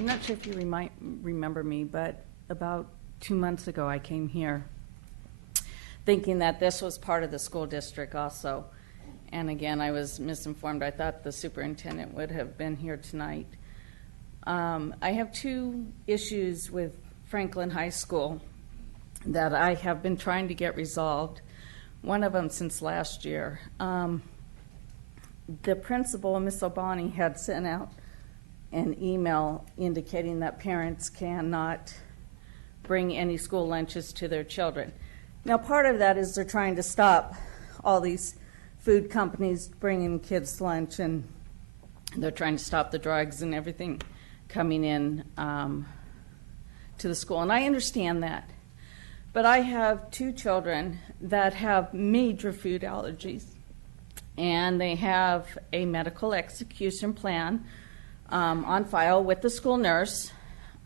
I'm not sure if you remember me, but about 2 months ago I came here thinking that this was part of the school district also. And again, I was misinformed. I thought the superintendent would have been here tonight. I have 2 issues with Franklin High School that I have been trying to get resolved. One of them since last year. The principal, Ms. Obani, had sent out an email indicating that parents cannot bring any school lunches to their children. Now, part of that is they're trying to stop all these food companies bringing kids lunch, and they're trying to stop the drugs and everything coming in to the school. And I understand that. But I have 2 children that have major food allergies, and they have a medical execution plan on file with the school nurse.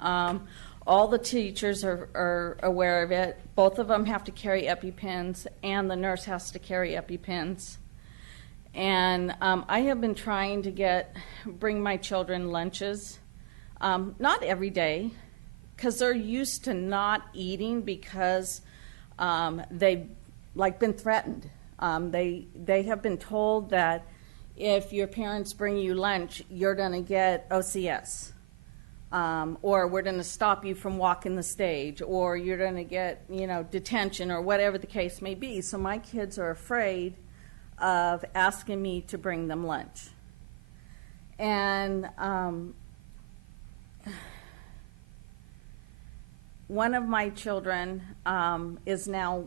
All the teachers are aware of it. Both of them have to carry EpiPens, and the nurse has to carry EpiPens. And I have been trying to bring my children lunches, not every day, because they're used to not eating because they've been threatened. They have been told that if your parents bring you lunch, you're going to get OCS, or we're going to stop you from walking the stage, or you're going to get detention, or whatever the case may be. So my kids are afraid of asking me to bring them lunch. And one of my children is now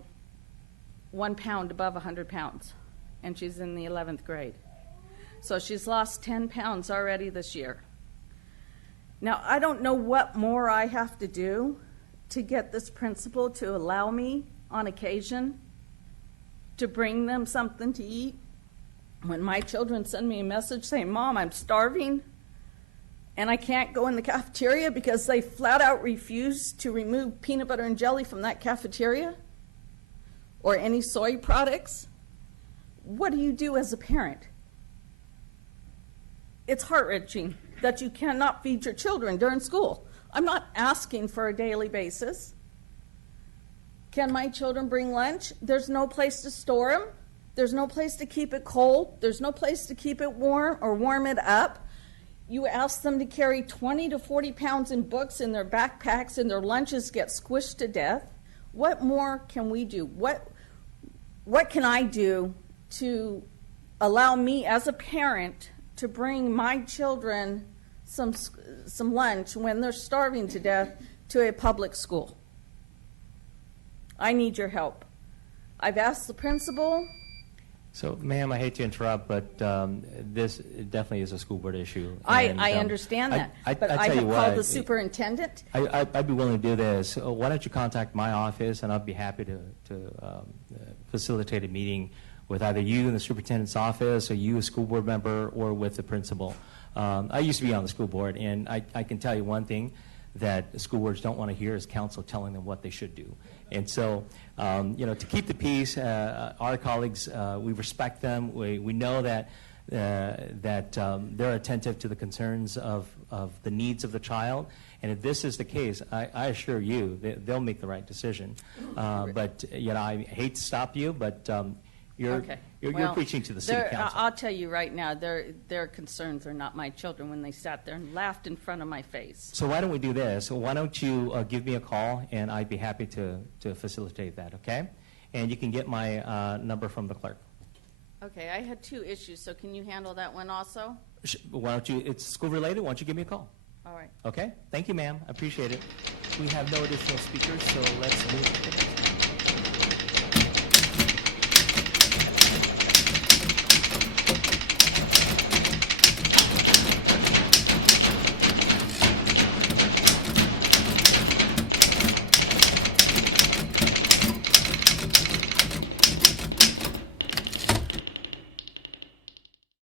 1 pound above 100 pounds, and she's in the 11th grade. So she's lost 10 pounds already this year. Now, I don't know what more I have to do to get this principal to allow me, on occasion, to bring them something to eat. When my children send me a message saying, "Mom, I'm starving," and I can't go in the cafeteria because they flat out refuse to remove peanut butter and jelly from that cafeteria, or any soy products, what do you do as a parent? It's heart-wrenching that you cannot feed your children during school. I'm not asking for a daily basis. Can my children bring lunch? There's no place to store them. There's no place to keep it cold. There's no place to keep it warm or warm it up. You ask them to carry 20 to 40 pounds in books in their backpacks, and their lunches get squished to death. What more can we do? What can I do to allow me as a parent to bring my children some lunch when they're starving to death to a public school? I need your help. I've asked the principal. So, ma'am, I hate to interrupt, but this definitely is a school board issue. I understand that, but I have called the superintendent. I'd be willing to do this. Why don't you contact my office, and I'll be happy to facilitate a meeting with either you in the superintendent's office, or you, a school board member, or with the principal. I used to be on the school board, and I can tell you one thing that school boards don't want to hear is council telling them what they should do. And so, to keep the peace, our colleagues, we respect them. We know that they're attentive to the concerns of the needs of the child. And if this is the case, I assure you that they'll make the right decision. But I hate to stop you, but you're preaching to the city council. I'll tell you right now, their concerns are not my children when they sat there and laughed in front of my face. So why don't we do this? Why don't you give me a call, and I'd be happy to facilitate that, okay? And you can get my number from the clerk. Okay, I had 2 issues, so can you handle that one also? Why don't you, it's school related, why don't you give me a call? All right. Okay, thank you, ma'am, I appreciate it. We have no additional speakers, so let's move to the next.